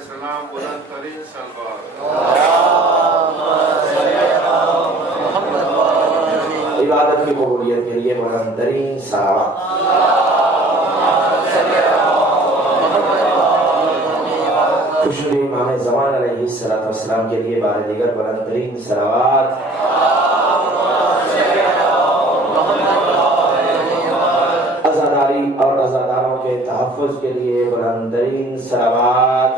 السلام بلند ترین سلوات. عبادت کی قبولیت کے لیے بلند ترین صلوات. خوشنودی امام زمان علیہ السلام کے لیے بار دیگر بلند ترین صلوات. عزاداری اور عزاداروں کے تحفظ کے لیے بلند ترین صلوات.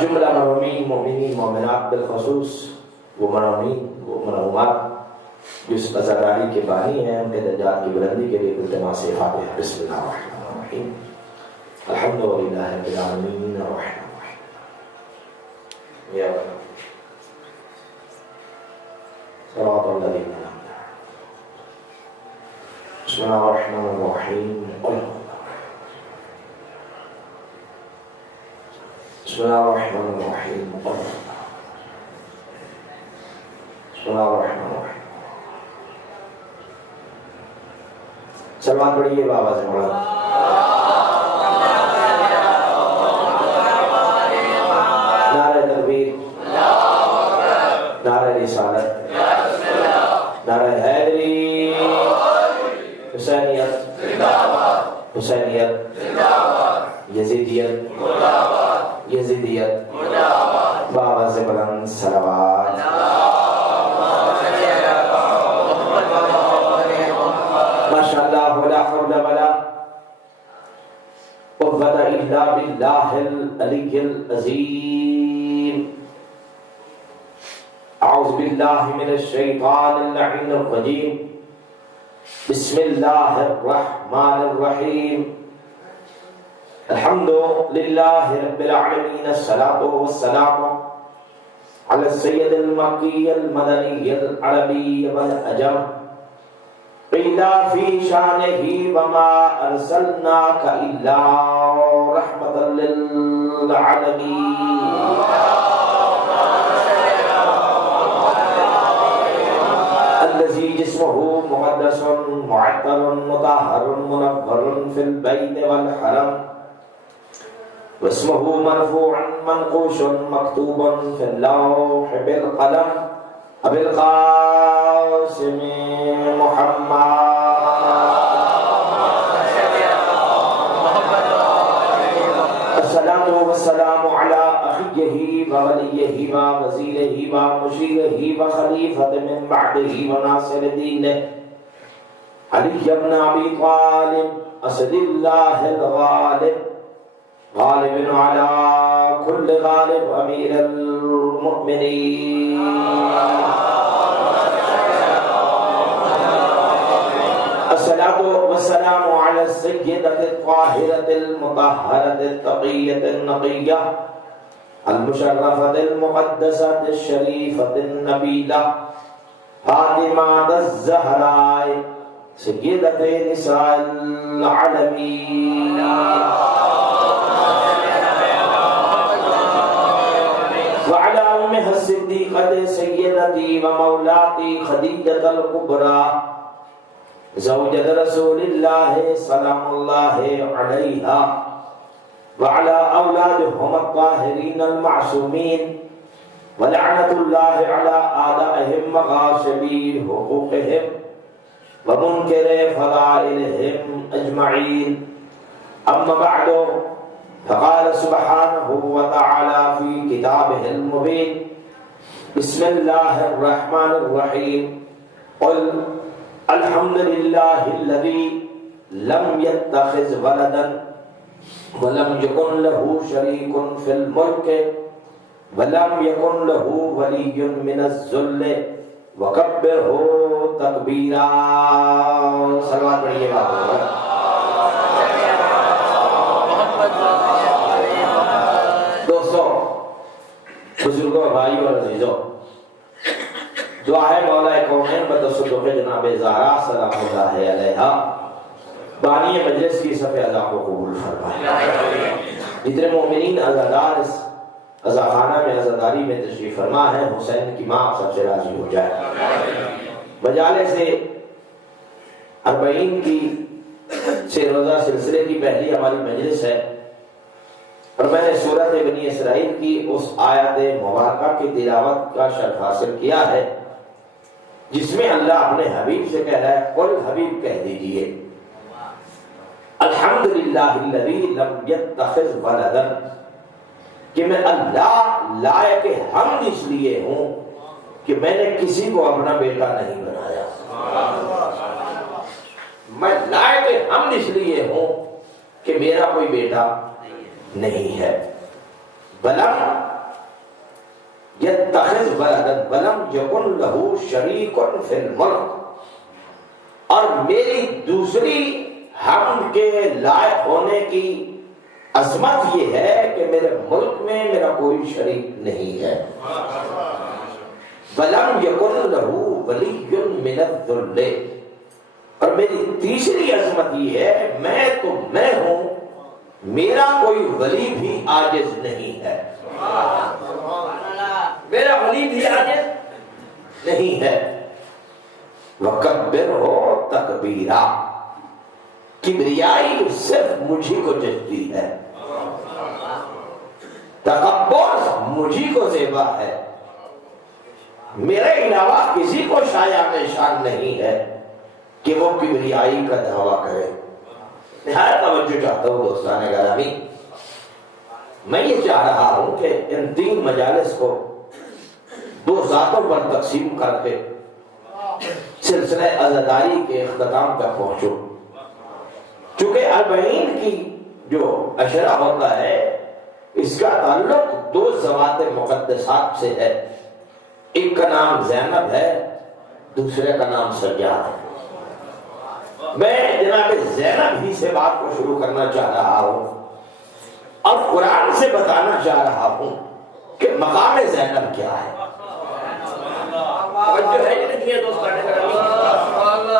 جملہ مرحومین مومنین مومنات بالخصوص وہ مرحومین وہ مرحومات جو اس عزاداری کے بانی ہیں ان کے درجات کی بلندی کے لیے التماس فاتحہ. بسم اللہ الرحمن الرحیم. الحمدللہ رب العالمین الرحمن الرحیم. یا صراط الذین انعمت علیہم. بسم اللہ الرحمن الرحیم. بسم اللہ الرحمن الرحیم. بسم اللہ الرحمن الرحیم. سلوات پڑھیے بابا سے مولانا. نعرہ تکبیر، نعرہ رسالت، نعرہ حیدری، حسینیت، حسینیت، یزیدیت، یزیدیت. بابا سے بلند صلوات. ماشاءاللہ ولا حول ولا قوة الا باللہ العلی العظیم. اعوذ باللہ من الشیطان اللعین الرجیم. بسم اللہ الرحمن الرحیم. الحمد للہ رب العالمین. الصلاۃ والسلام علی السید المکی المدنی العربی والعجم. قیل فی شانہ وما ارسلناک الا رحمۃ للعالمین. الذی جسمہ مقدس معطر مطہر منور فی البیت والحرم. واسمه مرفوع منقوش مكتوب في اللوح بالقلم. أبي القاسم محمد. الصلاة والسلام على أخيه ووليه ووزيره ومشيره وخليفة من بعده وناصر دينه علي بن أبي طالب أسد الله الغالب غالب على كل غالب أمير المؤمنين. الصلاة والسلام على السيدة الطاهرة المطهرة التقية النقية المشرفة المقدسة الشريفة النبيلة فاطمة الزهراء سيدة نساء العالمين. وعلى أمها الصديقة سيدتي ومولاتي خديجة الكبرى زوجة رسول الله سلام الله عليها وعلى أولادهم الطاهرين المعصومين ولعنة الله على أعدائهم وغاصبي حقوقهم ومنكر فضائلهم أجمعين. أما بعد فقال سبحانه وتعالى في كتابه المبين. بسم الله الرحمن الرحيم. قل الحمد لله الذي لم يتخذ ولدا ولم يكن له شريك في الملك ولم يكن له ولي من الذل وكبره تكبيرا. صلوات پڑھیے بابا. بزرگوں بھائیوں اور عزیزوں، دعا ہے مولا کونین بتصدق جناب زہرا سلام اللہ علیہا بانی مجلس کی صفحہ ادا کو قبول فرمائے. جتنے مومنین عزادار اس عزاخانہ میں عزاداری میں تشریف فرما ہے، حسین کی ماں سب سے راضی ہو جائے. بجالے سے 40 کی سے روزہ سلسلے کی پہلی ہماری مجلس ہے اور میں نے سورۃ بنی اسرائیل کی اس آیت مبارکہ کی تلاوت کا شرف حاصل کیا ہے جس میں اللہ اپنے حبیب سے کہہ رہا ہے قل حبیب کہہ دیجئے الحمدللہ الذی لم یتخذ ولدا کہ میں اللہ لائق حمد اس لیے ہوں کہ میں نے کسی کو اپنا بیٹا نہیں بنایا، میں لائق حمد اس لیے ہوں کہ میرا کوئی بیٹا نہیں ہے، ولم یتخذ ولدا ولم یکن لہ شریک فی الملک، اور میری دوسری حمد کے لائق ہونے کی عظمت یہ ہے کہ میرے ملک میں میرا کوئی شریک نہیں ہے، وَلَمْ يَكُنْ لَهُ وَلِيٌّ مِّنَ الذُّلِّ، اور میری تیسری عظمت یہ ہے میں تو میں ہوں، میرا کوئی ولی بھی عاجز نہیں ہے، میرا ولی بھی عاجز نہیں ہے، وَكَبِّرْهُ تَكْبِيرًا، کبریائی صرف مجھی کو جچتی ہے، تکبر مجھی کو زیبا ہے، میرے علاوہ کسی کو شایان شان نہیں ہے کہ وہ کبریائی کا دعویٰ کرے۔ نہایت توجہ چاہتا ہوں دوستان گرامی، میں یہ چاہ رہا ہوں کہ ان تین مجالس کو دو ذاتوں پر تقسیم کر کے سلسلہ عزاداری کے اختتام تک پہنچوں، چونکہ اربعین کی جو اشرہ ہوتا ہے اس کا تعلق دو ذوات مقدسات سے ہے، ایک کا نام زینب ہے، دوسرے کا نام سجاد ہے۔ میں جناب زینب ہی سے بات کو شروع کرنا چاہ رہا ہوں اور قرآن سے بتانا چاہ رہا ہوں کہ مقام زینب کیا ہے۔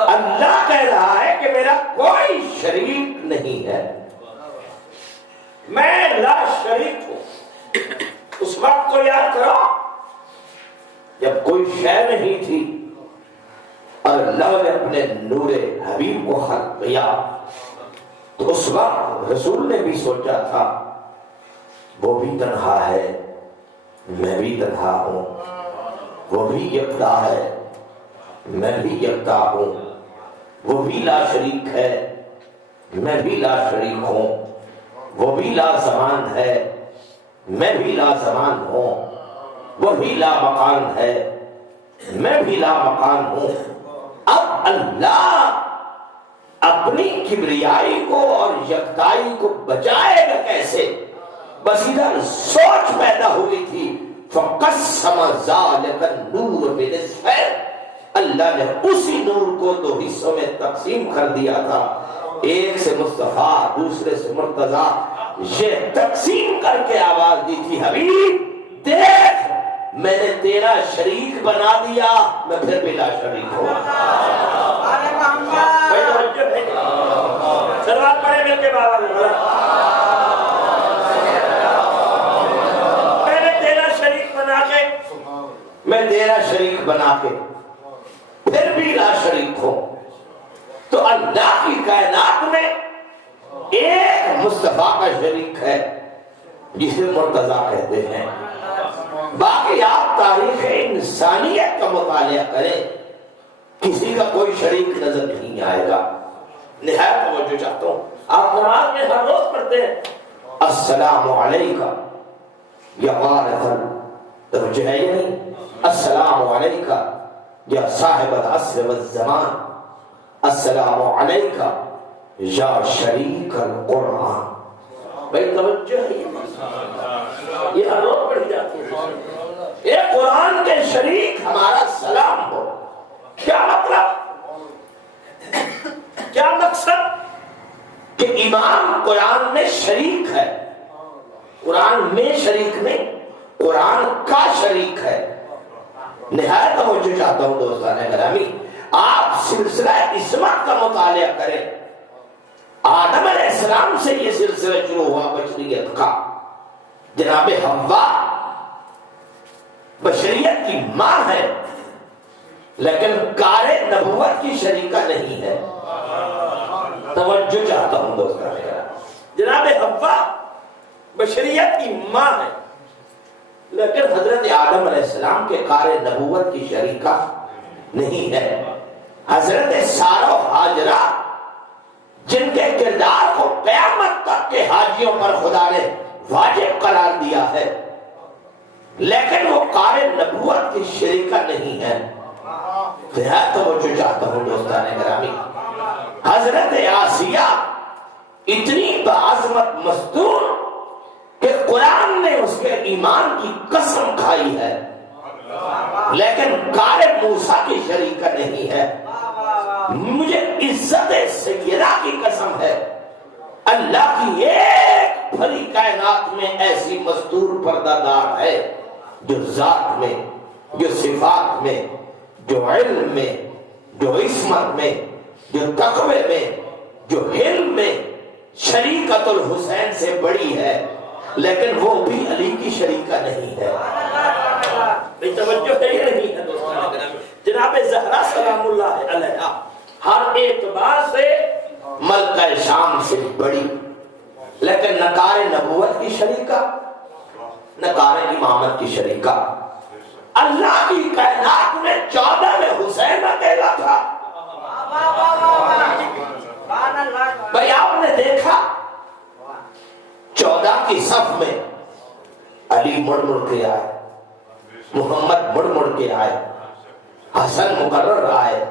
اللہ کہہ رہا ہے کہ میرا کوئی شریک نہیں ہے، میں لا شریک ہوں۔ اس وقت کو یاد کرو جب کوئی شے نہیں تھی اور اللہ نے اپنے نور حبیب کو خلق کیا، تو اس وقت رسول نے بھی سوچا تھا وہ بھی تنہا ہے، میں بھی تنہا ہوں، وہ بھی یکتا ہے، میں بھی یکتا ہوں، وہ بھی لا شریک ہے، میں بھی لا شریک ہوں، وہ بھی لا زمان ہے، میں بھی لا زمان ہوں، وہ بھی لا مکان ہے، میں بھی لا مکان ہوں۔ اب اللہ اپنی کبریائی کو اور یکتائی کو بچائے گا کیسے؟ بس ادھر سوچ پیدا ہوئی تھی، فَقَسَّمَ ذَلِكَ النُّورَ بِنِصْفَيْنِ، اللہ نے اسی نور کو دو حصوں میں تقسیم کر دیا تھا، ایک سے مصطفیٰ دوسرے سے مرتضیٰ، یہ تقسیم کر کے آواز دی تھی حبیب دیکھ میں نے تیرا شریک بنا دیا، میں پھر بھی لا شریک ہوں۔ سلوات پڑھے مل کے بابا میں نے تیرا شریک بنا کے، میں تیرا شریک بنا کے پھر بھی لا شریک ہوں۔ تو اللہ کی کائنات میں ایک مصطفیٰ کا شریک ہے جسے مرتضیٰ کہتے ہیں، باقی آپ تاریخ انسانیت کا مطالعہ کریں کسی کا کوئی شریک نظر نہیں آئے گا۔ نہایت توجہ چاہتا ہوں، آپ نماز میں ہر روز پڑھتے ہیں السلام علیکہ یا وارث، توجہ ہے یہ نہیں؟ السلام علیکہ یا صاحب العصر والزمان، السلام علیکہ یا شریک القرآن۔ بھائی توجہ ہے یہ ہر روز پڑھی جاتی ہے، یہ قرآن کے شریک ہمارا سلام ہو۔ کیا مطلب، کیا مقصد؟ کہ امام قرآن میں شریک ہے، قرآن میں شریک نہیں، قرآن کا شریک ہے۔ نہایت توجہ چاہتا ہوں دوستان گرامی، آپ سلسلہ عصمت کا مطالعہ کریں۔ آدم علیہ السلام سے یہ سلسلہ شروع ہوا بشریت کا، جناب حوا بشریت کی ماں ہے لیکن کار نبوت کی شریکہ نہیں ہے۔ توجہ چاہتا ہوں دوستوں، جناب حوا بشریت کی ماں ہے، لیکن حضرت آدم علیہ السلام کے کار نبوت کی شریکہ نہیں ہے۔ حضرت سارہ و ہاجرہ جن کے کردار کو قیامت تک کے حاجیوں پر خدا نے واجب قرار دیا ہے، لیکن وہ کار نبوت کی شریکہ نہیں ہے۔ توجہ چاہتا ہوں دوستان گرامی، حضرت آسیہ اتنی بعظمت مستور کہ قرآن نے اس کے ایمان کی قسم کھائی ہے، لیکن کار موسیٰ کی شریکہ نہیں ہے۔ مجھے عزت سیدہ کی قسم ہے، اللہ کی ایک بھری کائنات میں ایسی مستور پردہ دار ہے جو ذات میں، جو صفات میں، جو علم میں، جو عصمت میں، جو تقوی میں، جو حلم میں شریکت الحسین سے بڑی ہے، لیکن وہ بھی علی کی شریکہ نہیں ہے۔ توجہ ہے یا نہیں ہے دوستان؟ جناب زہرا سلام اللہ علیہا ہر اعتبار سے ملکہ شام سے بڑی، لیکن نہ کار نبوت کی شریکہ، نہ کار امامت کی شریکہ۔ اللہ کی کائنات میں 14 میں حسین اکیلا تھا۔ بھائی آپ نے دیکھا 14 کی صف میں علی مڑ مڑ کے آئے، محمد مڑ مڑ کے آئے، حسن مقرر آئے،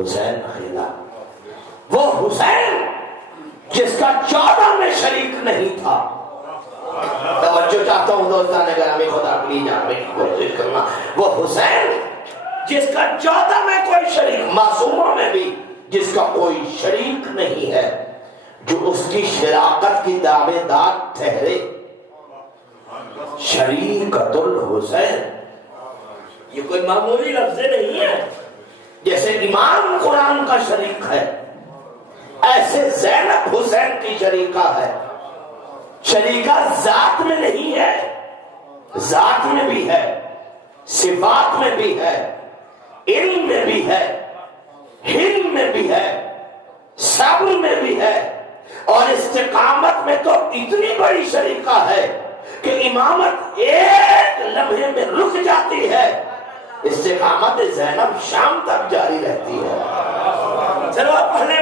حسین اکیلا۔ وہ حسین جس کا 14 میں شریک نہیں تھا۔ توجہ چاہتا ہوں دوستان گرامی، خدا کے لیے جاننے کی کوشش کرنا، وہ حسین جس کا 14 میں کوئی شریک، معصوموں میں بھی جس کا کوئی شریک نہیں ہے، جو اس کی شراکت کی دعوے دار ٹھہرے، شریکت الحسین، یہ کوئی معمولی لفظ نہیں ہے۔ جیسے امام قرآن کا شریک ہے، ایسے زینب حسین کی شریکہ ہے۔ شریکہ ذات میں نہیں ہے، ذات میں بھی ہے، صفات میں بھی ہے، علم میں بھی ہے، حلم میں بھی ہے، صبر میں بھی ہے، اور استقامت میں تو اتنی بڑی شریکہ ہے کہ امامت ایک لمحے میں رک جاتی ہے، استقامت زینب شام تک جاری رہتی ہے۔ چلو پڑھنے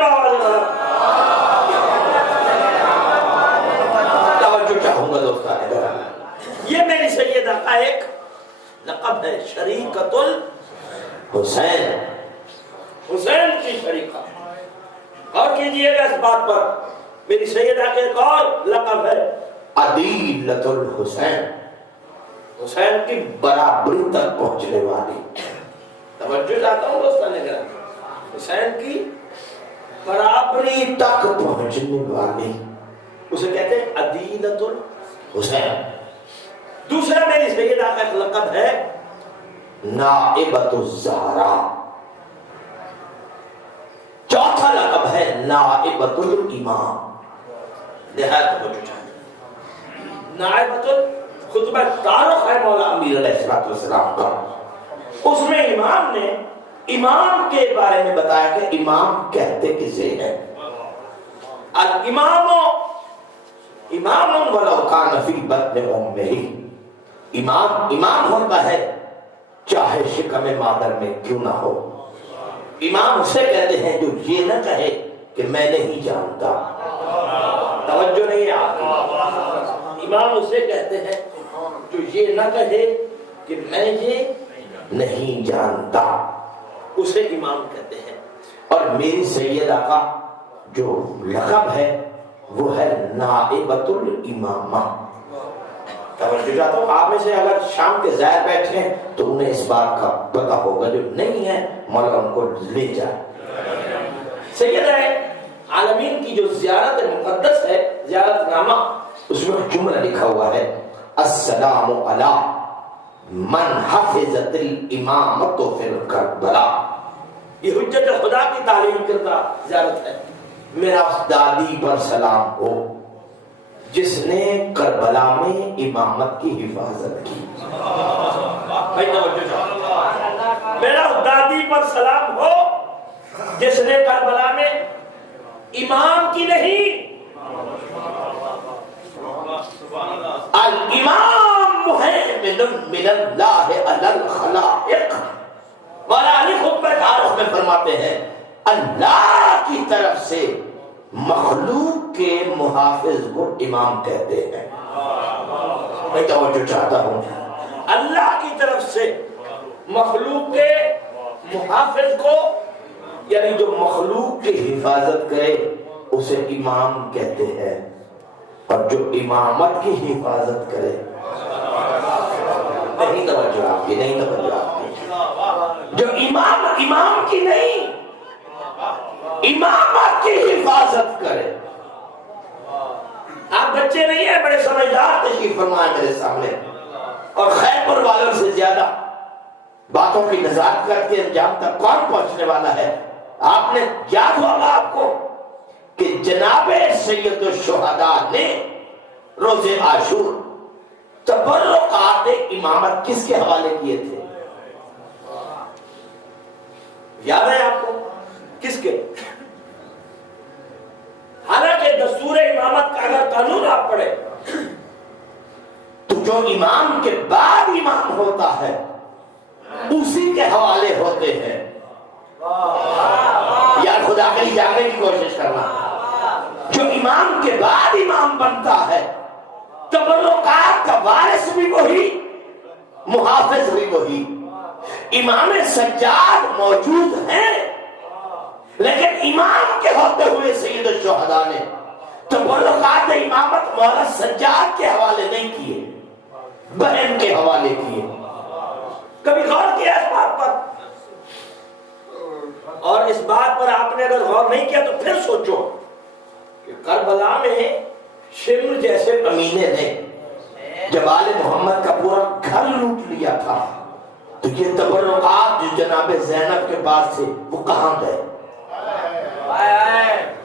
توجہ چاہوں گا دوستان، یہ میری سیدہ کا ایک لقب ہے، شریکت الحسین، حسین کی شریکہ۔ اور کیجئے گا اس بات پر، میری سیدہ کے ایک اور لقب ہے عدیلۃ الحسین، حسین کی برابری تک پہنچنے والی۔ توجہ چاہتا ہوں دوستان گرامی، حسین کی برابری تک پہنچنے والی، اسے کہتے ہیں عدیلۃ الحسین۔ دوسرا میری سیدہ کا ایک لقب ہے نائبۃ الزہرا، چوتھا لقب ہے نائبۃ الامام۔ نہایت توجہ چاہیے، نائبۃ خطبہ تعارف ہے مولا امیر علیہ السلام کا، اس میں امام نے امام کے بارے میں بتایا کہ امام کہتے کسے ہیں، الامام امام ولو کان فی بطن امہ، امام ہوتا ہے چاہے شکم مادر میں کیوں نہ ہو۔ امام اسے کہتے ہیں جو یہ نہ کہے کہ میں نہیں جانتا۔ توجہ نہیں ہے آپ کی، امام اسے کہتے ہیں جو یہ نہ کہے کہ میں یہ نہیں جانتا، اسے امام کہتے ہیں۔ اور میری سیدہ کا جو لقب ہے وہ ہے نائبۃ الامامہ۔ توجہ چاہتا ہوں، آپ میں سے اگر شام کے زائر بیٹھے ہیں تو انہیں اس بات کا پتہ ہوگا، جو نہیں ہے مولا ان کو لے جائے۔ سیدہ عالمین کی جو زیارت مقدس ہے، زیارت نامہ، اس میں جملہ لکھا ہوا ہے السلام علی من حفظت الامامۃ فی کربلا۔ یہ حجت خدا کی تعلیم کرتا زیارت ہے۔ میرا اس دادی پر سلام ہو جس نے کربلا میں امامت کی حفاظت کی۔ میرا اس دادی پر سلام ہو جس نے کربلا میں امام کی نہیں، الامام محمد من اللہ علی الخلائق۔ مولا علی خطبہ تعارف میں فرماتے ہیں اللہ کی طرف سے مخلوق کے محافظ کو امام کہتے ہیں۔ میں توجہ چاہتا ہوں، اللہ کی طرف سے مخلوق کے محافظ کو، یعنی جو مخلوق کی حفاظت کرے اسے امام کہتے ہیں، اور جو امامت کی حفاظت کرے، نہیں توجہ آپ کی، نہیں توجہ آپ کی، جو امام کی نہیں امامت کی حفاظت کرے۔ آپ بچے نہیں ہیں، بڑے سمجھدار، تشریف فرمائیں میرے سامنے، اور خیر پر والوں سے زیادہ باتوں کی نظارت کر کے انجام تک کون پہنچنے والا ہے۔ آپ نے یاد ہوگا آپ کو کہ جناب سید الشہداء نے روز عاشور تبرکات امامت کس کے حوالے کیے تھے؟ یاد ہے آپ کو؟ کس کے؟ حالانکہ دستور امامت کا اگر قانون آپ پڑھے تو جو امام کے بعد امام ہوتا ہے اسی کے حوالے ہوتے ہیں۔ یار خدا کے لیے جاننے کی کوشش کرنا، جو امام کے بعد امام بنتا ہے تبرکات کا وارث بھی وہی، محافظ بھی وہی۔ امام سجاد موجود ہیں لیکن امام کے ہوتے ہوئے سید الشہداء نے تبرکات امامت مولا سجاد کے حوالے نہیں کیے، بہن کے حوالے کیے۔ کبھی غور کیا اس بات پر؟ اور اس بات پر آپ نے اگر غور نہیں کیا تو پھر سوچو کہ کربلا میں شمر جیسے کمینے نے جب آل محمد کا پورا گھر لوٹ لیا تھا تو یہ تبرکات جو جناب زینب کے پاس تھے وہ کہاں گئے؟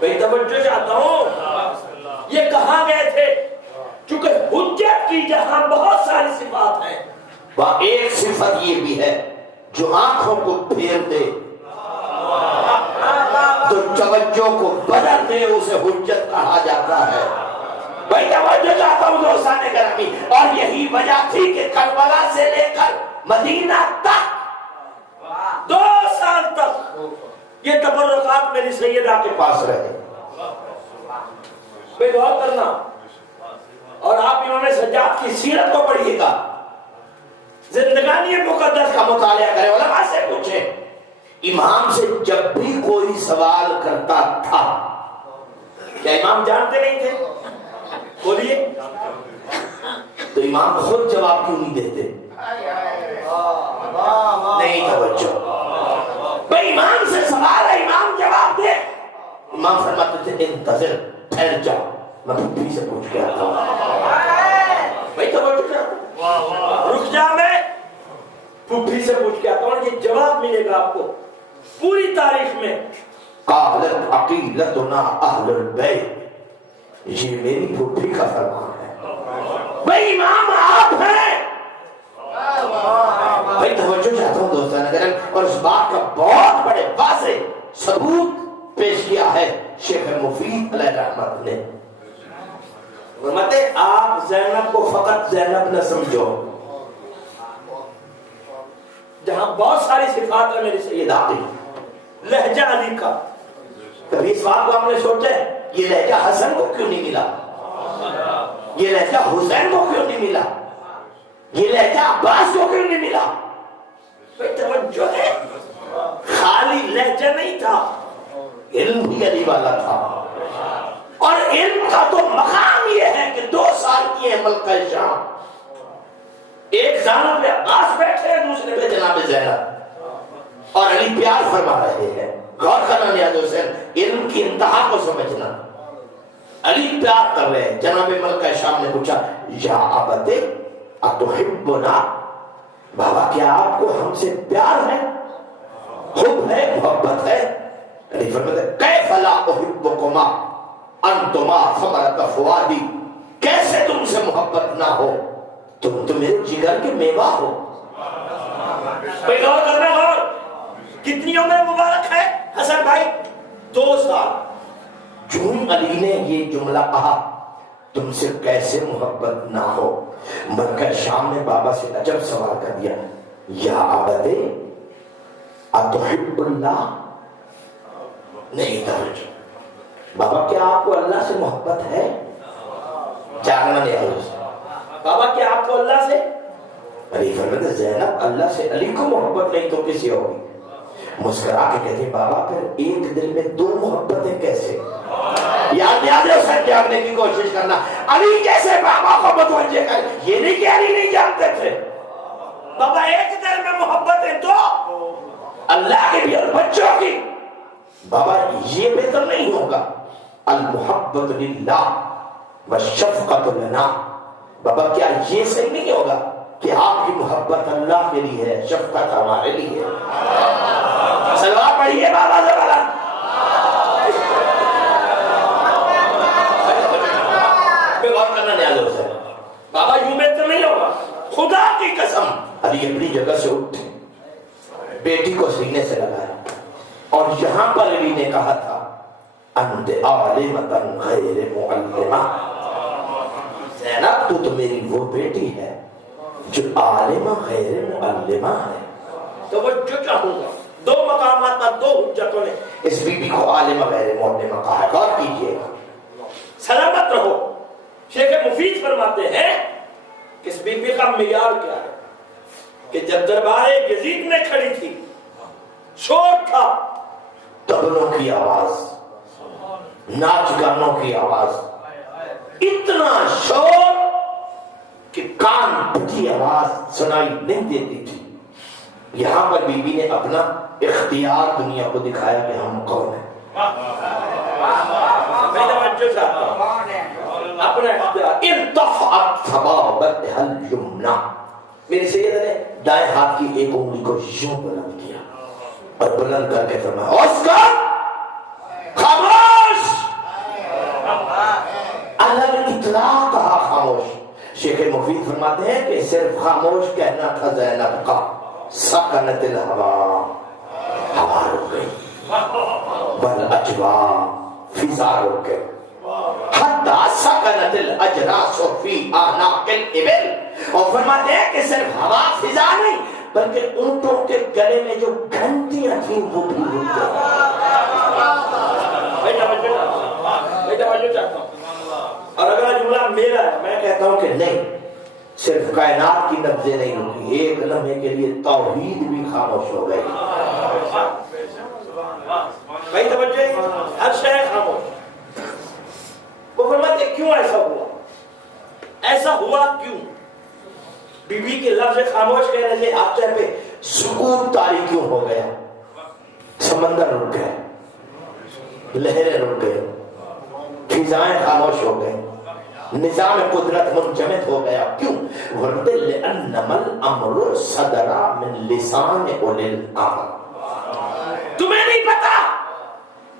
میں توجہ چاہتا ہوں، یہ کہاں گئے تھے؟ چونکہ حجت کی جہاں بہت ساری صفات ہیں، وہاں ایک صفت یہ بھی ہے جو آنکھوں کو پھیر دے تو توجہ کو بدل دے، اسے حجت کہا جاتا ہے۔ میں توجہ چاہتا ہوں دوستان گرامی، اور یہی وجہ تھی کہ کربلا سے لے کر مدینہ تک 2 سال تک یہ تبرکات میری سیدہ کے پاس رہے۔ بے غور کرنا، اور آپ امام سجاد کی سیرت کو پڑھیے گا، زندگانی مقدس کا مطالعہ کریں، علماء سے پوچھیں امام سے جب بھی کوئی سوال کرتا تھا کیا امام جانتے نہیں تھے؟ بولیے، تو امام خود جواب کیوں نہیں دیتے؟ نہیں توجہ، بھئی امام سے سوال ہے، امام جواب دے۔ امام فرماتے تھے انتظر، ٹھہر جاؤ، میں پھپھی سے پوچھ کے آتا ہوں۔ بھئی توجہ کیا؟ رک جا، میں پھپھی سے پوچھ کے آتا ہوں، یہ جواب ملے گا آپ کو پوری تاریخ میں۔ قالت عقیلتنا اہل البیت، یہ میری پھپھی کا فرمان ہے۔ بھئی امام آپ ہیں۔ بھئی توجہ چاہتا ہوں دوستان اگر، اور اس بات کا بہت بڑے واضح ثبوت پیش کیا ہے شیخ مفید علیہ رحمت نے۔ فرماتے آپ زینب کو فقط زینب نہ سمجھو، جہاں بہت ساری صفات ہیں میری سیدہ کی۔ لہجہ علی کا، کبھی اس بات کو آپ نے سوچا ہے یہ لہجہ حسن کو کیوں نہیں ملا؟ یہ لہجہ حسین کو کیوں نہیں ملا؟ یہ لہجہ عباس کو کیوں نہیں ملا؟ توجہ ہے، خالی لہجہ نہیں تھا، علم بھی علی والا تھا، اور علم کا تو مقام یہ ہے کہ 2 سال کی ہے ملکہ شام، ایک جانب پہ عباس بیٹھے ہیں، دوسرے پہ جناب زینب، اور علی پیار فرما رہے ہیں۔ غور کرنا نیاز حسین، علم کی انتہا کو سمجھنا، علی پیار کر رہے ہیں۔ جناب ملکہ شام نے پوچھا یا ابت اتحبنا، بابا کیا آپ کو ہم سے پیار ہے، حب ہے، محبت ہے؟ علی فرماتے کیف لا احبکما انتما ثمرۃ فؤادی، کیسے تم سے محبت نہ ہو، تم تو میرے جگر کے میوہ ہو۔ غور کرنا، غور، کتنی عمر مبارک ہے حسن بھائی؟ 2 سال۔ چون علی نے یہ جملہ کہا تم سے کیسے محبت نہ ہو، مکہ شام میں بابا سے عجب سوال کر دیا، یا عبدے اتحب اللہ، نہیں توجہ بابا کیا آپ کو اللہ سے محبت ہے؟ جاگنا نہیں آئے بابا کیا آپ کو اللہ سے؟ علی فرماتے زینب اللہ سے علی کو محبت نہیں تو کسی ہوگی؟ مسکرا کے کہتے بابا پھر ایک دل میں دو محبتیں کیسے؟ یاد ہے اسے جاننے کی کوشش کرنا، علی کیسے بابا کو متوجہ کر، یہ نہیں کہ علی نہیں جانتے تھے بابا ایک دل میں محبتیں دو، اللہ کے بھی اور بچوں کی، بابا یہ بہتر نہیں ہوگا؟ المحبت للہ والشفقت لنا، بابا کیا یہ صحیح نہیں ہوگا کہ آپ کی محبت اللہ کے لیے ہے، شفقت ہمارے لیے ہے؟ سلوات پڑھیے بابا زبردست غور کرنا نیاز ہو سکتا بابا یوں بہتر نہیں ہوگا؟ خدا کی قسم علی اپنی جگہ سے اٹھے، بیٹی کو سینے سے لگایا، اور یہاں پر علی نے کہا تھا انت عالمۃ غیر معلمہ، زینب تو میری وہ بیٹی ہے جو عالمہ غیر معلمہ ہے۔ تو وہ جو چاہوں گا دو مقامات پر دو حجتوں نے اس بی بی کو عالمہ غیر معلمہ کہا، غور کیجئے گا، سلامت رہو۔ شیخ مفید فرماتے ہیں کہ اس بی بی کا معیار کیا ہے کہ جب دربار یزید میں کھڑی تھی، شور تھا، تبلوں کی آواز، ناچ گانوں کی آواز، اتنا شور کہ کان پھٹی آواز سنائی نہیں دیتی تھی، یہاں پر بی بی نے اپنا اختیار دنیا کو دکھایا کہ ہم کون ہیں۔ میں توجہ چاہتا ہوں اپنا اختیار، ارتفعت ثبابتها الیمنی، میری سید نے دائیں ہاتھ کی ایک انگلی کو یوں بلند کیا اور بلند کر کے فرمایا اسکر، خاموش، اللہ نے اطلاع کہا خاموش۔ شیخ مفید فرماتے ہیں کہ صرف خاموش کہنا تھا زینب کا، سکنت الہوا، ہوا رک گئی، بل اجوا، فضا رک گئی، حتی سکنت الاجراس فی آناق الابل، اور فرماتے ہیں کہ صرف ہوا فضا نہیں بلکہ اونٹوں کے گلے میں جو گھنٹیاں تھیں وہ بھی رک گئی۔ میں توجہ چاہتا ہوں، اور اگر جملہ میرا ہے میں کہتا ہوں کہ نہیں، صرف کائنات کی نبضیں نہیں رکی، ایک لمحے کے لیے توحید بھی خاموش ہو گئی۔ بھائی توجہ، ہر شے خاموش۔ وہ فرماتے کیوں ایسا ہوا؟ ایسا ہوا کیوں؟ بی بی کے لفظ خاموش کہنے سے حادثے پہ سکوت طاری کیوں ہو گیا؟ سمندر رک گئے، لہریں رک گئے، فضائیں خاموش ہو گئے، نظام قدرت منجمد ہو گیا، کیوں؟ ورد لأنما الامر صدر من لسان اولی الامر، تمہیں نہیں پتا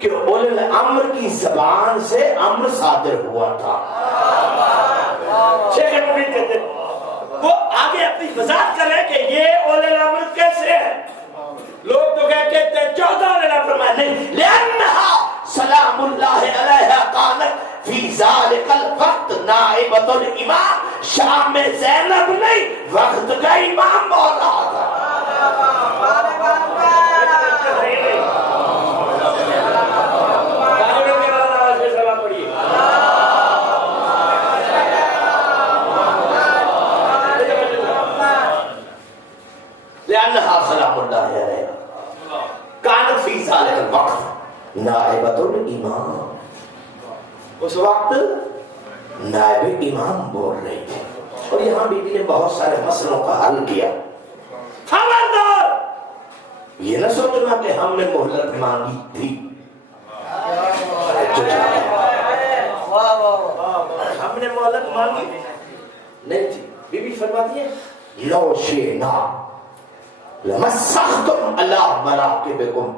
کہ اولی الامر کی زبان سے امر صادر ہوا تھا۔ شیخ مفید کہتے ہیں وہ آگے اپنی وضاحت کریں کہ یہ اولی الامر کیسے ہے۔ لوگ تو کہتے ہیں 14 اولی الامر فرمایا نہیں، لأنها سلام اللہ علیہ کانت فی ذالک الوقت نائبۃ الامام، شام میں زینب نہیں وقت کا امام بول رہا تھا۔ لأنها سلام اللہ علیہ کانت فی ذالک الوقت نائبۃ الامام، اس وقت نائب امام بول رہی تھی۔ اور یہاں بی بی نے بہت سارے مسئلوں کا حل کیا۔ خبردار یہ نہ سوچنا کہ ہم نے مہلت مانگی تھی، ہم نے مہلت مانگی نہیں تھی۔ بی بی فرماتی ہے لو شئنا لمسختم علی مراکبکم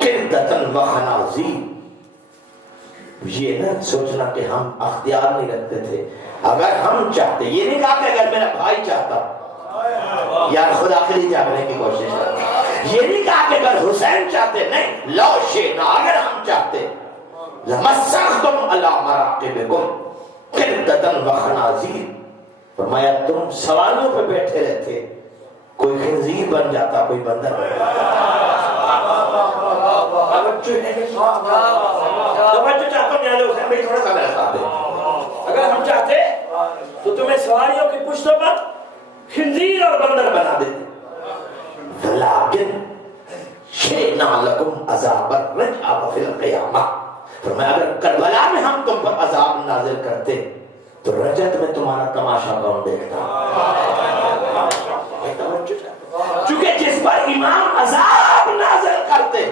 قردۃ وخنازیر، یہ نہ سوچنا کہ ہم اختیار نہیں رکھتے تھے، اگر ہم چاہتے، یہ نہیں کہا کہ اگر میرا بھائی چاہتا، یار خود آخری جاگنے کی کوشش کرتا، یہ نہیں کہا کہ اگر حسین چاہتے، نہیں، لو شئنا، اگر ہم چاہتے، لمسختم علی مراقبکم قردۃ وخنازیر، فرمایا تم سواروں پہ بیٹھے رہتے، کوئی خنزیر بن جاتا، کوئی بندر بن توجہ چاہتا ہوں یہاں حسین بھائی تھوڑا سا میرا ساتھ دیں، اگر ہم چاہتے تو تمہیں سواریوں کی پشتوں پر خنزیر اور بندر بنا دیتے، لیکن شئنا لکم عذاب الرجع فی القیامہ، فرمایا اگر کربلا میں ہم تم پر عذاب نازل کرتے تو رجت میں تمہارا تماشا کون دیکھتا؟ چونکہ جس پر امام عذاب نازل کرتے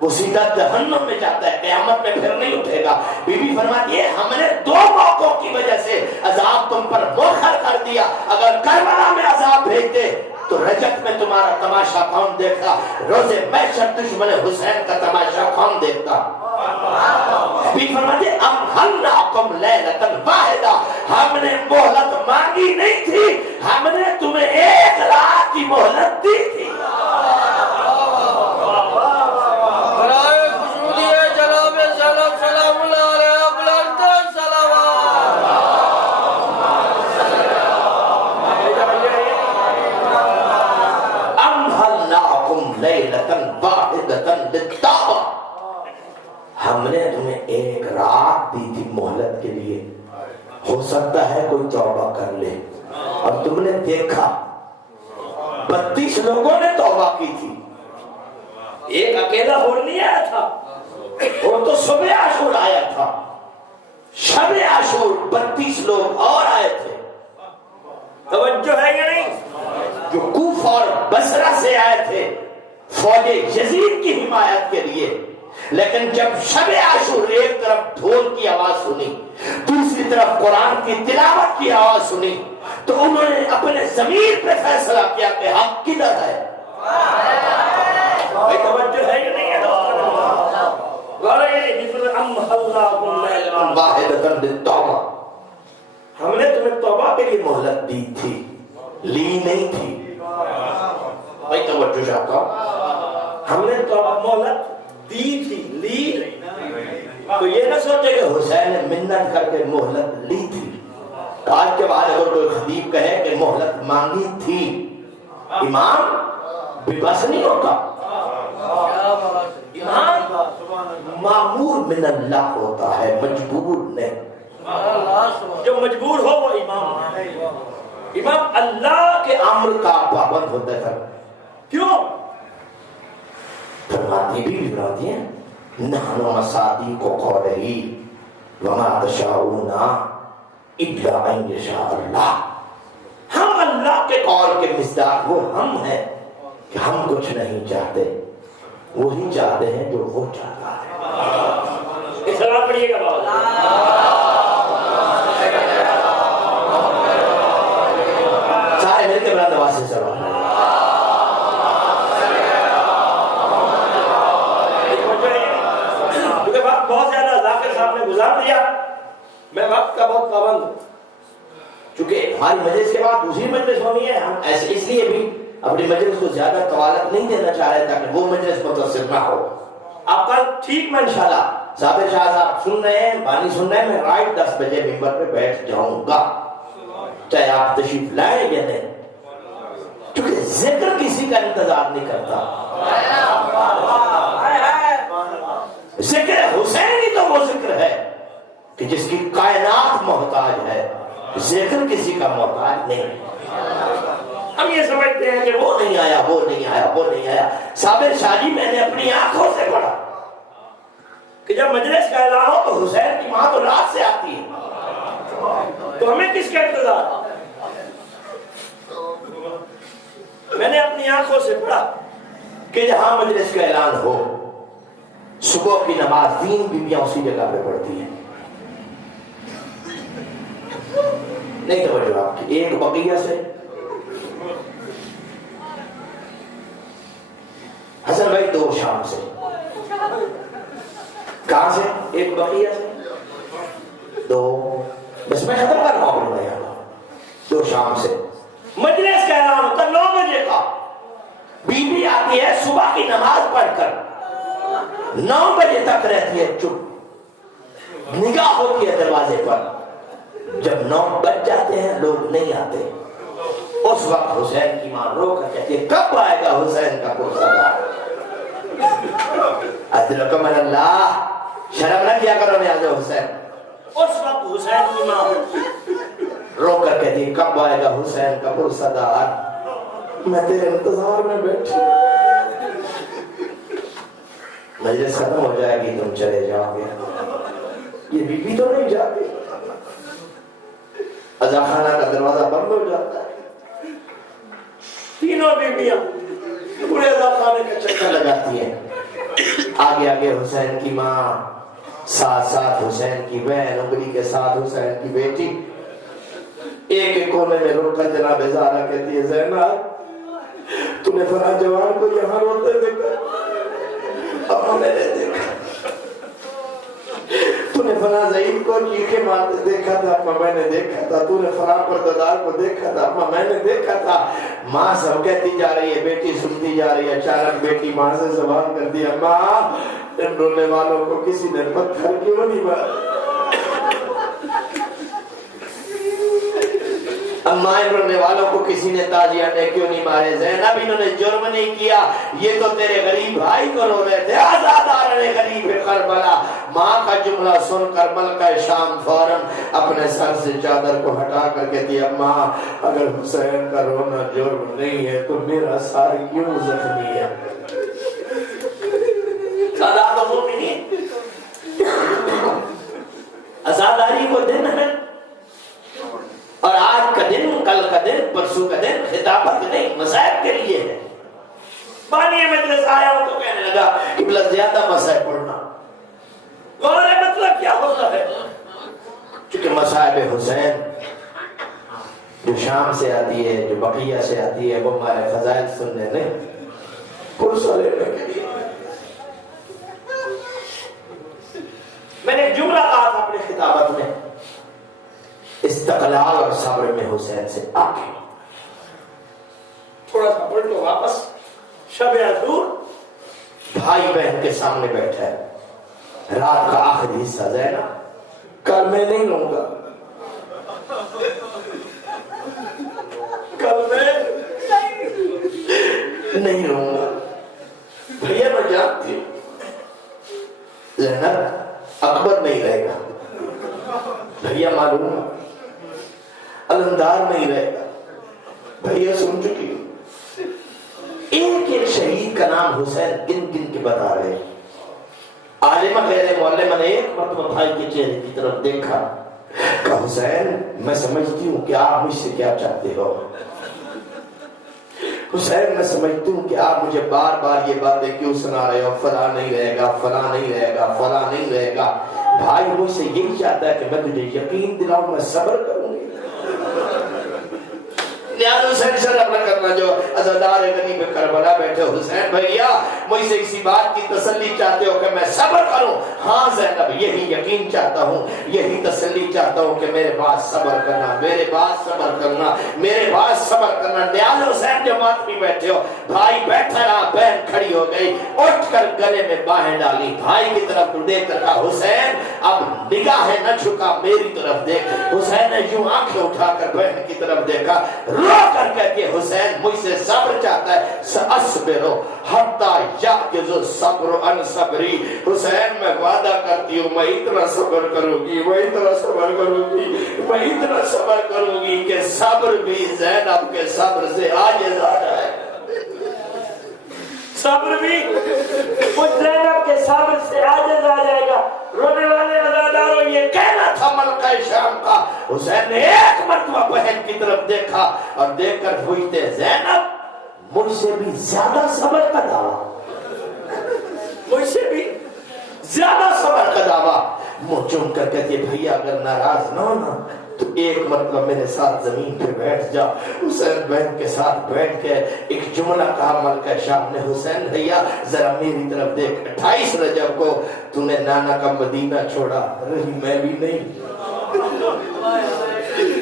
وہ سیدھا جہنم میں جاتا ہے، قیامت میں پھر نہیں اٹھے گا۔ بی بی فرماتی ہے ہم نے دو موقعوں کی وجہ سے عذاب تم پر مؤخر کر دیا، اگر کربلا میں عذاب بھیجتے تو رجت میں تمہارا تماشا کون دیکھتا، روز محشر دشمن حسین کا تماشا کون دیکھتا؟ بی فرماتے امہلناکم لیلۃ واحدہ، ہم نے مہلت مانگی نہیں تھی، ہم نے تمہیں ایک رات کی مہلت دی تھی۔ ہم نے تمہیں ایک رات دی تھی مہلت کے لیے، ہو سکتا ہے کوئی توبہ کر لے، اور تم نے دیکھا 32 لوگوں نے توبہ کی تھی، ایک اکیلا ہور نہیں آیا تھا، وہ تو صبح عاشور آیا تھا، شب عاشور 32 لوگ اور آئے تھے، توجہ ہے یا نہیں؟ جو کوفہ اور بصرہ سے آئے تھے فوج یزید کی حمایت کے لیے، لیکن جب شب عاشور ایک طرف ڈھول کی آواز سنی، دوسری طرف قرآن کی تلاوت کی آواز سنی، تو انہوں نے اپنے ضمیر پہ فیصلہ کیا کہ حق کدھر ہے۔ بھائی توجہ ہے کہ نہیں ہے؟ ہم نے تمہیں توبہ کے لیے مہلت دی تھی، لی نہیں تھی۔ بھائی توجہ چاہتا ہوں، ہم نے توبہ مہلت دی تھی، لی تو یہ نہ سوچے کہ حسین نے منت کر کے مہلت لی تھی۔ آج کے بعد اگر کوئی خطیب کہے کہ مہلت مانگی تھی، امام بھی بس نہیں ہوتا، امام مامور من اللہ ہوتا ہے، مجبور نہیں۔ جو مجبور ہو وہ امام ہے، امام اللہ کے امر کا پابند ہوتا ہے۔ کیوں؟ فرماتی بھی فرماتی ہیں نحن مصادیق قولہ وما تشاءون الا ان یشاء اللہ، ہم اللہ کے قول کے مصداق وہ ہم ہیں کہ ہم کچھ نہیں چاہتے، وہی چاہتے ہیں جو وہ چاہتا ہے۔ سلام پڑھیے گا بابا۔ سارے مل کے بلند آواز سے سلام۔ بہت زیادہ ذاکر صاحب نے گزار دیا، میں وقت کا بہت پابند ہوں، چونکہ ہماری مجلس کے بعد دوسری مجلس ہونی ہے، ہم ایسے اس لیے بھی اپنی مجلس کو زیادہ طوالت نہیں دینا چاہ رہے تاکہ وہ مجلس متاثر نہ ہو۔ آپ کل ٹھیک میں انشاءاللہ صابر شاہ صاحب سن رہے ہیں، بانی سن رہے ہیں، میں رائٹ 10 بجے ممبر پہ بیٹھ جاؤں گا، چاہے آپ تشریف لائیں یا نہیں، کیونکہ ذکر کسی کا انتظار نہیں کرتا۔ ذکر حسین ہی تو وہ ذکر ہے کہ جس کی کائنات محتاج ہے، ذکر کسی کا محتاج نہیں۔ ہم یہ سمجھتے ہیں کہ وہ نہیں آیا، وہ نہیں آیا، وہ نہیں آیا۔ صابر شاہ جی میں نے اپنی آنکھوں سے پڑھا کہ جب مجلس کا اعلان ہو تو حسین کی ماں تو رات سے آتی ہے، تو ہمیں کس کا انتظار؟ میں نے اپنی آنکھوں سے پڑھا کہ جہاں مجلس کا اعلان ہو صبح کی نماز 3 بیویاں اسی جگہ پہ پڑھتی ہیں۔ نہیں توجہ آپ کی، ایک بقیہ سے حسن بھائی، 2 شام سے، کہاں سے؟ ایک بقیہ سے 2، بس میں ختم کر رہا ہوں اپنے بیان، 2 شام سے مجلس کا اعلان ہوتا 9 بجے کا، بی بی آتی ہے صبح کی نماز پڑھ کر 9 بجے تک رہتی ہے چپ، نگاہ ہوتی ہے دروازے پر، جب 9 بج جاتے ہیں لوگ نہیں آتے، اس وقت حسین کی ماں رو کر کہتی ہے کب آئے گا حسین کا پرسدار؟ ادرکم اللہ، شرم نہ کیا کرو نیاز حسین۔ اس وقت حسین کی ماں رو کر کہتی ہے کب آئے گا حسین کا پرسدار؟ میں تیرے انتظار میں بیٹھی، مجلس ختم ہو جائے گی تم چلے جاؤ گے، یہ بی بی تو نہیں جاتی، عزا خانہ کا دروازہ بند ہو جاتا ہے، تینوں بیویاں پورے عزا خانے کا چکر لگاتی ہیں، آگے آگے حسین کی ماں، ساتھ ساتھ حسین کی بہن، انگلی کے ساتھ حسین کی بیٹی، ایک ایک کونے میں رو کر جناب زہرا کہتی ہے زینب تو نے فلاں جوان کو یہاں روتے دیکھا، اما میں نے دیکھا، تو نے فلاں ضعیف کو چیخے مارتے دیکھا تھا، اما میں نے دیکھا تھا، تو نے فلاں پردادار کو دیکھا تھا، اما میں نے دیکھا تھا۔ ماں سب کہتی جا رہی ہے، بیٹی سنتی جا رہی ہے، اچانک بیٹی ماں سے سوال کرتی ہے ماں ان رونے والوں کو کسی نے پتھر کیوں نہیں مارا؟ اماں ان رونے والوں کو کسی نے تاجیانے کیوں نہیں مارے؟ زینب انہوں نے جرم نہیں کیا، یہ تو تیرے غریب بھائی کو رو رہے تھے، آزادار غریب کربلا۔ ماں کا جملہ سن کر ملکہ شام فوراً اپنے سر سے چادر کو ہٹا کر کہتی اماں اگر حسین کا رونا جرم نہیں ہے تو میرا سار کیوں زخمی ہے؟ سادات و مومنین، آزاداری کو دن ہے، اور آج کا دن، کل کا دن، پرسوں کا دن خطابت نہیں مصائب کے لیے ہے۔ بانی مجلس آیا ہوں تو کہنے لگا قبلہ زیادہ مصائب پڑھنا، غور ہے مطلب کیا ہوتا ہے؟ چونکہ مصائب حسین جو شام سے آتی ہے، جو بقیہ سے آتی ہے، وہ ہمارے فضائل سننے نہیں، پرسہ لینے کے لیے۔ میں نے جملہ کہا تھا اپنے خطابت میں، استقلال اور صبر میں حسین سے آگے۔ تھوڑا سا پڑھ لو واپس۔ شب عاشور بھائی بہن کے سامنے بیٹھا ہے، رات کا آخری حصہ زینب کل میں نہیں لوں گا، کل میں نہیں لوں گا۔ بھیا میں جانتی ہوں زینب اکبر نہیں رہے گا، بھیا معلوم علمدار نہیں رہے گا، بھیا سن چکی ہوں۔ ایک ایک شہید کا نام حسین گن گن کے بتا رہے ہیں۔ عالمہ غیر معلمہ نے ایک مرتبہ بھائی کے چہرے کی طرف دیکھا، کہا حسین میں سمجھتی ہوں کہ آپ مجھ سے کیا چاہتے ہو، حسین میں سمجھتی ہوں کہ آپ مجھے بار بار یہ باتیں کیوں سنا رہے ہو، فلاں نہیں رہے گا، فلاں نہیں رہے گا، فلاں نہیں رہے گا۔ بھائی مجھ سے یہی چاہتا ہے کہ میں تجھے یقین دلاؤں، میں صبر کروں گی۔ نیاز حسین سے رب نہ کرنا جو عزادار غریب کربلا بیٹھے، حسین بھائیا مجھ سے اسی بات کی تسلی چاہتے ہو کہ میں صبر کروں؟ ہاں زینب یہی یقین چاہتا ہوں، یہی تسلی چاہتا ہوں کہ میرے پاس صبر کرنا، میرے پاس صبر کرنا، میرے پاس صبر کرنا۔ نیاز حسین جماعت بھی بیٹھے ہو، بھائی بیٹھا رہا، بہن کھڑی ہو گئی، اٹھ کر گلے میں باہیں ڈالی، بھائی کی طرف دیکھ کر کہا حسین اب نگاہ نہ جھکا، میری طرف دیکھ۔ حسین نے یوں آنکھیں اٹھا کر بہن کی طرف دیکھا، رو کر کہتے ہیں حسین مجھ سے صبر چاہتا ہے، سأصبرو حتی یعجز الصبر عن صبری۔ حسین میں وعدہ کرتی ہوں میں اتنا صبر کروں گی، میں اتنا صبر کروں گی، میں اتنا صبر کروں گی کہ صبر بھی زینب کے صبر سے عاجز آ جائے، صبر بھی اس زینب کے صبر سے عاجز آ جائے گا۔ رونے والے عزاداروں یہ کہنا تھا ملکہ شام کا۔ حسین نے ایک مرتبہ بہن کی طرف دیکھا اور دیکھ کر پوچھتے زینب مجھ سے بھی زیادہ صبر کا دعویٰ، مجھ سے بھی زیادہ صبر کا دعویٰ۔ منہ چوم کر کہتی ہے بھیا اگر ناراض نہ ہونا تو ایک مرتبہ میرے ساتھ زمین پہ بیٹھ جا۔ حسین بہن کے ساتھ بیٹھ کے ایک جملہ کہا ملکہ شام نے، حسین بھیا ذرا میری طرف دیکھ، 28 رجب کو تو نے نانا کا مدینہ چھوڑا، رہی میں بھی نہیں،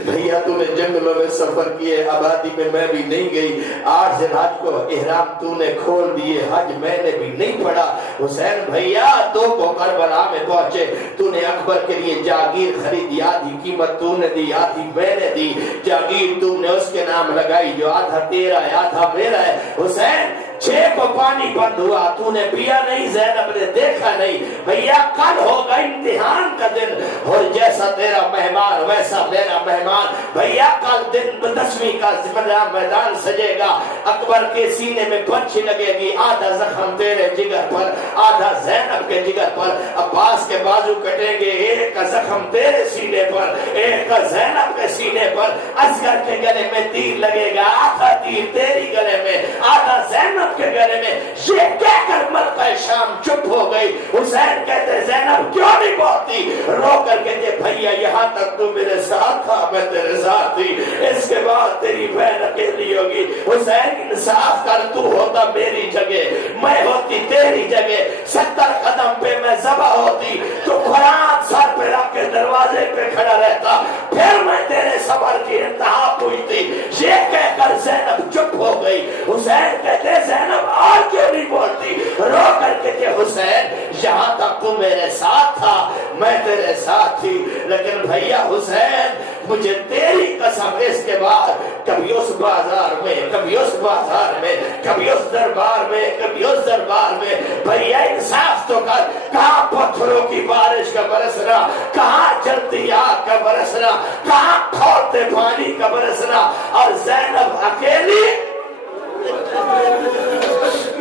بھیا تو نے جنگلوں میں سفر کیے، آبادی میں میں بھی نہیں گئی، 8 ذی الحج کو احرام تو نے کھول دیے، حج میں نے بھی نہیں پڑھا۔ حسین بھیا 2 کو کربلا میں پہنچے، تو نے اکبر کے لیے جاگیر خریدی، آدھی قیمت تو نے دی، آدھی میں نے دی، جاگیر تو نے اس کے نام لگائی جو آدھا تیرا ہے آدھا میرا ہے۔ حسین 6 کو پانی بند ہوا، تو نے پیا نہیں، زینب نے دیکھا نہیں۔ بھیا کل ہوگا امتحان کا دن، اور جیسا تیرا مہمان ویسا میرا مہمان۔ بھیا کل دن 10ویں کا میدان سجے گا، اکبر کے سینے میں پنچھی لگے گی، آدھا زخم تیرے جگر پر آدھا زینب کے جگر پر، عباس کے بازو کٹیں گے، ایک کا زخم تیرے سینے پر ایک کا زینب کے سینے پر، اصغر کے گلے میں تیر لگے گا، آدھا تیر تیری گلے میں آدھا زینب کے گلے میں۔ یہ کہہ کر ملکہ شام چپ ہو گئی۔ حسین کہتے زینب کیوں نہیں بولتی؟ رو کر کہتے بھیا یہاں تک تو میرے ساتھ تھا، میں تیرے ساتھ تھی، اس کے بعد تیری بہن اکیلی ہوگی۔ حسین انصاف کر، تو ہوتا میری جگہ، میں ہوتی تیری جگہ، 70 قدم پہ میں ذبح ہوتی تو قرآن سر پہ رکھ کے دروازے پہ کھڑا رہتا، پھر میں تیرے صبر کی انتہا پوچھتی۔ یہ کہہ کر زینب چپ ہو گئی۔ حسین کہتے زینب اور کیوں نہیں بولتی؟ رو کر کہتے حسین یہاں تک تو میرے ساتھ تھا، میں تیرے ساتھ تھی، لیکن بھیا حسین مجھے تیری قسم اس کے بعد کبھی اس بازار میں کبھی اس بازار میں کبھی اس دربار میں کبھی اس دربار میں، بھیا انصاف تو کر، کہاں پتھروں کی بارش کا برسنا، کہاں جلتی آگ کا برسنا، کہاں کھولتے پانی کا برسنا، اور زینب اکیلی۔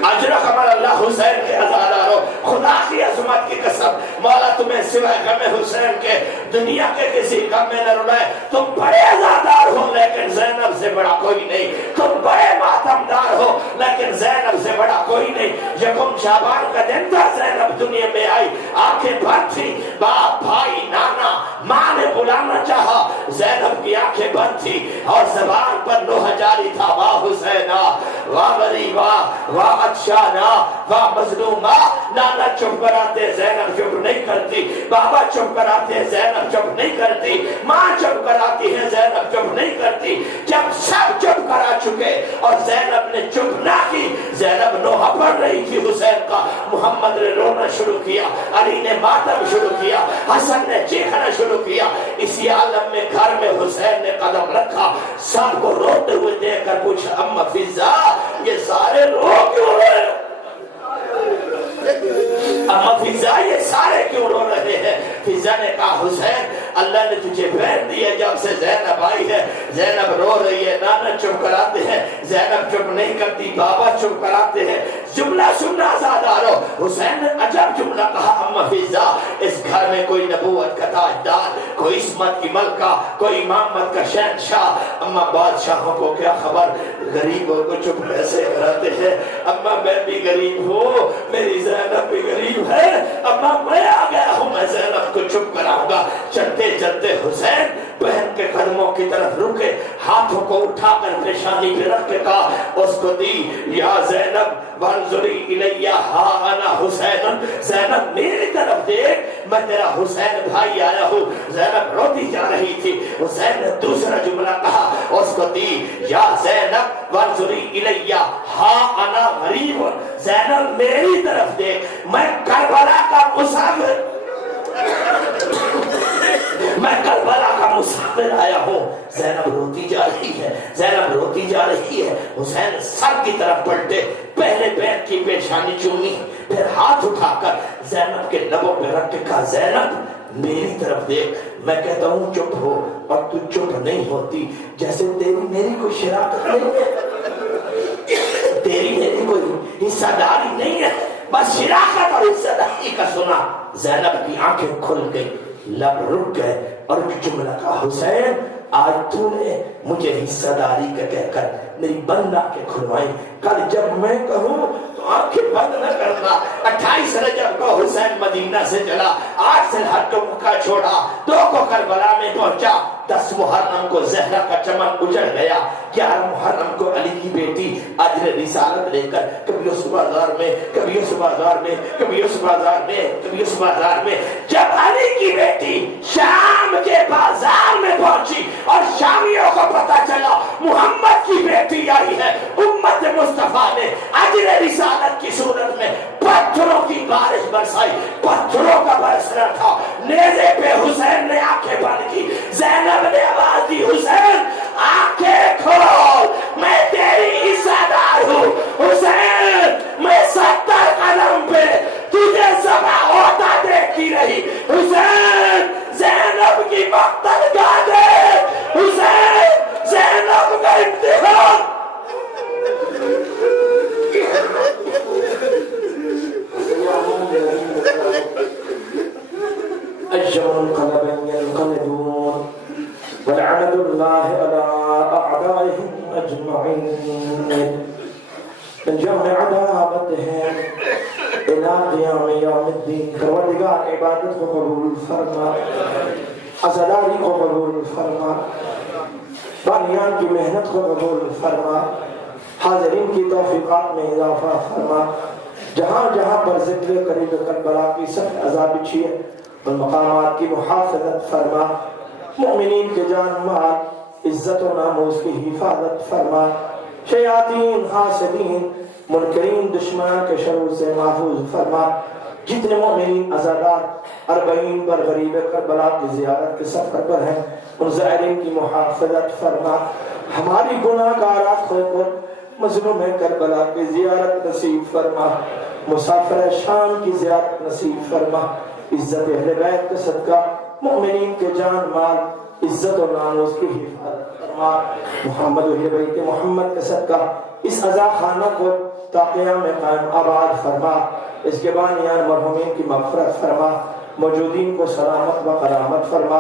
اجر خبر اللہ حسین کے ہزاروں، خدا کی عظمت کی قسم، مولا تمہیں سوائے غم حسین کے دنیا کے کسی غم میں نہ رلائے۔ تم بڑے عزادار ہو لیکن زینب سے بڑا کوئی نہیں، تم بڑے ماتمدار ہو لیکن زینب سے بڑا کوئی نہیں۔ یکم شعبان کا دن تھا، زینب دنیا میں آئی، آنکھیں بند تھی، باپ بھائی نانا ماں نے بلانا چاہا، زینب کی آنکھیں بند تھی اور زبان پر نوحہ جاری تھا، واہ حسینہ واہ غریبہ واہ اچھانا واہ مظلومہ۔ نانا چپ کراتے زینب چپ نہیں کرتی، بابا چپ کراتے زینب چپ نہیں کرتی، ماں چپ کراتی ہے زینب چپ نہیں کرتی۔ جب سب چپ کرا چکے اور زینب نے چپ نہ کی، زینب نوحہ پڑھ رہی تھی حسین کا، محمد نے رونا شروع کیا، علی نے ماتم شروع کیا، حسن نے چیخنا شروع کیا۔ اسی عالم میں گھر میں حسین نے قدم رکھا، سب کو روتے ہوئے دیکھ کر پوچھا اما فضا یہ سارے رو کیوں رہے ہیں؟ اما فضا یہ سارے کیوں رو رہے ہیں؟ فضا نے کہا حسین اللہ نے تجھے بہن دی ہے، جب سے زینب آئی ہے زینب رو رہی ہے، نانا چپ کراتے ہیں زینب چپ نہیں کرتی، بابا چپ کراتے ہیں۔ جملہ سننا زادارو، حسین نے عجب جملہ کہا اما فضا اس گھر میں کوئی نبوت کا تاجدار، کوئی عصمت کی ملکہ، کوئی امامت کا شہنشاہ، اما بادشاہوں کو کیا خبر غریبوں کو چپ کیسے کراتے ہیں؟ اما میں بھی غریب ہوں، میری زینب بھی غریب ہے، اما میں آ گیا ہوں، میں زینب کو چپ کراؤں گا۔ چلتے چلتے حسین بہن کے قدموں کی طرف رکے، ہاتھوں کو اٹھا کر پیشانی پہ رکھ کے کہا اس کو دی، یا زینب وانظری الیہ ہا انا حسین، زینب میری طرف دیکھ میں تیرا حسین بھائی آیا ہوں۔ زینب روتی جا رہی تھی، حسین نے دوسرا جملہ کہا اس کو دی، یا زینب وانظری الیہ ہا انا غریب، زینب میری طرف دیکھ میں کربلا کا مسافر، میں کربلا کا مسافر آیا ہوں۔ زینب روتی جا رہی ہے، زینب روتی جا رہی ہے۔ حسین سر کی طرف پلٹے، پہلے پیر کی پیشانی چومی، پھر ہاتھ اٹھا کر زینب کے لبوں پہ رکھ کے کہا زینب میری طرف دیکھ، میں کہتا ہوں چپ ہو اور تو چپ نہیں ہوتی، جیسے تیری میری کوئی شراکت نہیں ہے، تیری میری کوئی حصہ داری نہیں ہے، بس شراکت اور حصہ داری کا سنا۔ زینب کی آنکھیں کھل گئی، لب رک گئے اور جملہ کہا حسین آج تو نے مجھے حصہ داری کا کہہ کر میری بندہ کے کھلوائی، کل جب میں کہوں تو آنکھیں بند نہ کرنا۔ 28 رجب کو حسین مدینہ سے چلا، 8 سے ہر کو مکہ چھوڑا، 2 کو کربلا میں پہنچا، 10 محرم کو زہرا کا چمن اجڑ گیا، 11 محرم کو علی کی بیٹی اجر رسالت لے کر کبھی اس بازار میں کبھی اس بازار میں کبھی اس بازار میں کبھی اس بازار میں، جب علی کی بیٹی شام کے بازار میں پہنچی اور کو پتہ چلا محمد کی بیٹی آئی ہے، امت مصطفیٰ نے اجر رسالت کی صورت میں پتھروں کی بارش برسائی، پتھروں کا برسنا تھا، نیزے پہ حسین نے آنکھیں بند کی، زینب نے آواز دی حسین آنکھیں کھول، میں تیری حصہ دار ہوں، حسین میں 70 قدم پہ تجھے ذبح ہوتا دیکھتی رہی، حسین زینب کی مقتل گاہ دے، حسین زینب کا امتحان۔ أجر القلب ينقلبون ولعنة الله على أعدائهم أجمعين من جمع عداوتهم إلى قيام يوم الدين۔ پروردگار عبادت کو قبول فرما، عزاداری کو قبول فرما، بانیان کی محنت کو قبول فرما، حاضرین کی توفیقات میں اضافہ فرما، جہاں جہاں پر ذکر قریب کربلا کی سخت عذاب بچھی ہے ان مقامات کی محافظت فرما، مؤمنین کے جان مال عزت و ناموس کی حفاظت فرما، شیاطین حاسدین منکرین دشمنان کے شرور سے محفوظ فرما، جتنے مؤمنین عزادار 40 پر غریب کربلا کی زیارت کے سفر پر ہیں ان زائرین کی محافظت فرما، ہماری گناہ گارات کو مظلوم کربلا کی زیارت نصیب فرما، مسافر شام کی زیارت نصیب فرما، عزت اہل بیت کا صدقہ مؤمنین کے جان مال عزت و ناموس کی حفاظت فرما، محمد اہل بیت محمد کا صدقہ اس عزا خانہ کو تا قیام قائم آباد فرما، اس کے بانیان مرحومین کی مغفرت فرما، موجودین کو سلامت و کرامت فرما،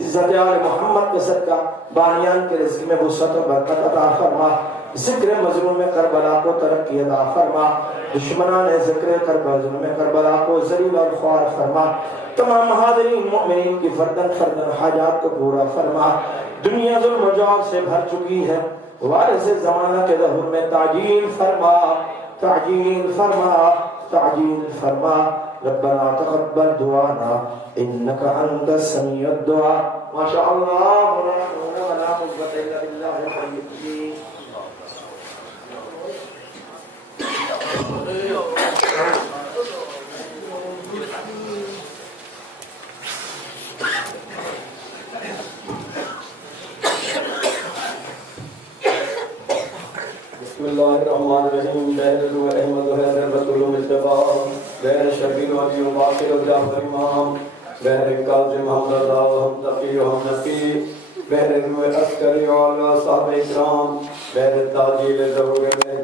عزت آل محمد کا صدقہ بانیان کے رزق میں وسعت و برکت عطا فرما، ذکر مظلوم کربلا کو ترقی عطا فرما، دشمنان ذکر کربلا کو ذلیل اور خوار فرما، تمام حاضرین مؤمنین کی فردن فردن حاجات کو پورا فرما، دنیا ظلم و جور سے بھر چکی ہے، وارث زمانہ کے ظہور میں تعجیل فرما، تعجیل فرما، تعجیل فرما، ربنا تقبل دعانا انك انت السميع الدعاء ما شاء الله لا حول ولا قوة الا بالله العلي العظيم۔ بسم الله الرحمن الرحيم بين الرحمة وهذا الرسول مصطفى بين الشفيع ولي وباقر وجعفر امام بين الكاظم حمد الله وهم تقي وهم نقي بين العسكري وعلى صحب اكرام بين التاجيل ظهور